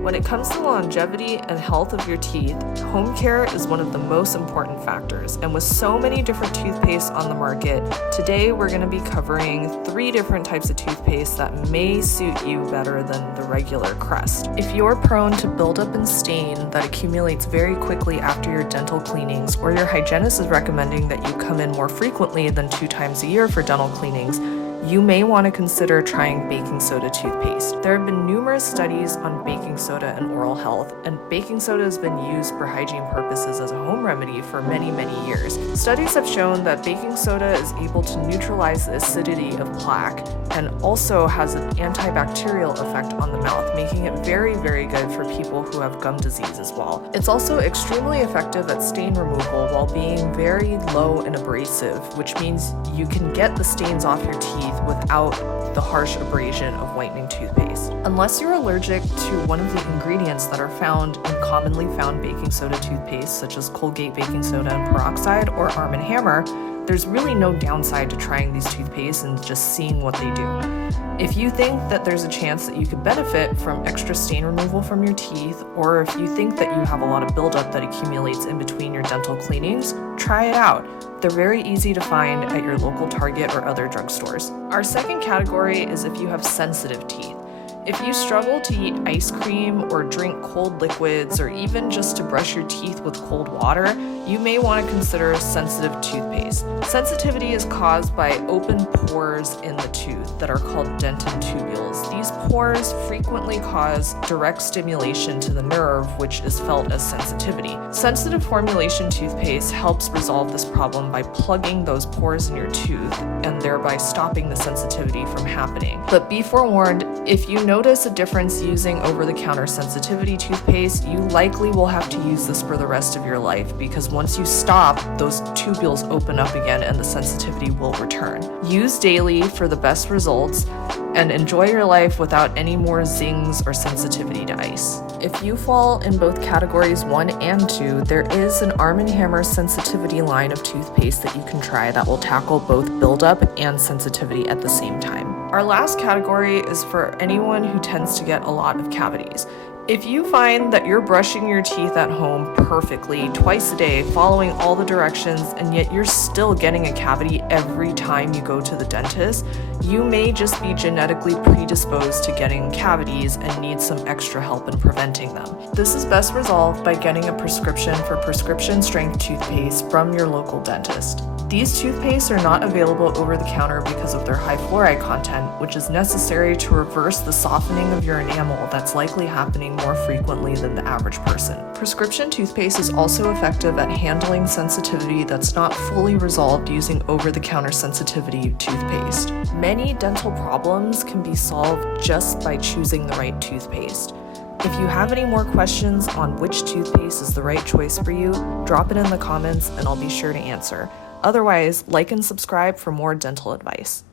When it comes to longevity and health of your teeth, home care is one of the most important factors. And with so many different toothpastes on the market, today we're going to be covering 3 different types of toothpaste that may suit you better than the regular crest. If you're prone to buildup and stain that accumulates very quickly after your dental cleanings, or your hygienist is recommending that you come in more frequently than 2 times a year for dental cleanings, you may want to consider trying baking soda toothpaste. There have been numerous studies on baking soda and oral health, and baking soda has been used for hygiene purposes as a home remedy for many, many years. Studies have shown that baking soda is able to neutralize the acidity of plaque and also has an antibacterial effect on the mouth, making it very, very good for people who have gum disease as well. It's also extremely effective at stain removal while being very low and abrasive, which means you can get the stains off your teeth without the harsh abrasion of whitening toothpaste. Unless you're allergic to one of the ingredients that are found in commonly found baking soda toothpaste, such as Colgate baking soda and peroxide or Arm & Hammer, there's really no downside to trying these toothpastes and just seeing what they do. If you think that there's a chance that you could benefit from extra stain removal from your teeth, or if you think that you have a lot of buildup that accumulates in between your dental cleanings, try it out. They're very easy to find at your local Target or other drugstores. Our second category is if you have sensitive teeth. If you struggle to eat ice cream or drink cold liquids or even just to brush your teeth with cold water, you may want to consider sensitive toothpaste. Sensitivity is caused by open pores in the tooth that are called dentin tubules. These pores frequently cause direct stimulation to the nerve, which is felt as sensitivity. Sensitive formulation toothpaste helps resolve this problem by plugging those pores in your tooth and thereby stopping the sensitivity from happening. But be forewarned, if you notice a difference using over-the-counter sensitivity toothpaste, you likely will have to use this for the rest of your life, because once you stop, those tubules open up again and the sensitivity will return. Use daily for the best results and enjoy your life without any more zings or sensitivity to ice. If you fall in both categories 1 and 2, there is an Arm & Hammer sensitivity line of toothpaste that you can try that will tackle both buildup and sensitivity at the same time. Our last category is for anyone who tends to get a lot of cavities. If you find that you're brushing your teeth at home perfectly twice a day, following all the directions, and yet you're still getting a cavity every time you go to the dentist, you may just be genetically predisposed to getting cavities and need some extra help in preventing them. This is best resolved by getting a prescription for prescription strength toothpaste from your local dentist. These toothpastes are not available over the counter because of their high fluoride content, which is necessary to reverse the softening of your enamel that's likely happening more frequently than the average person. Prescription toothpaste is also effective at handling sensitivity that's not fully resolved using over-the-counter sensitivity toothpaste. Many dental problems can be solved just by choosing the right toothpaste. If you have any more questions on which toothpaste is the right choice for you, drop it in the comments and I'll be sure to answer. Otherwise, like and subscribe for more dental advice.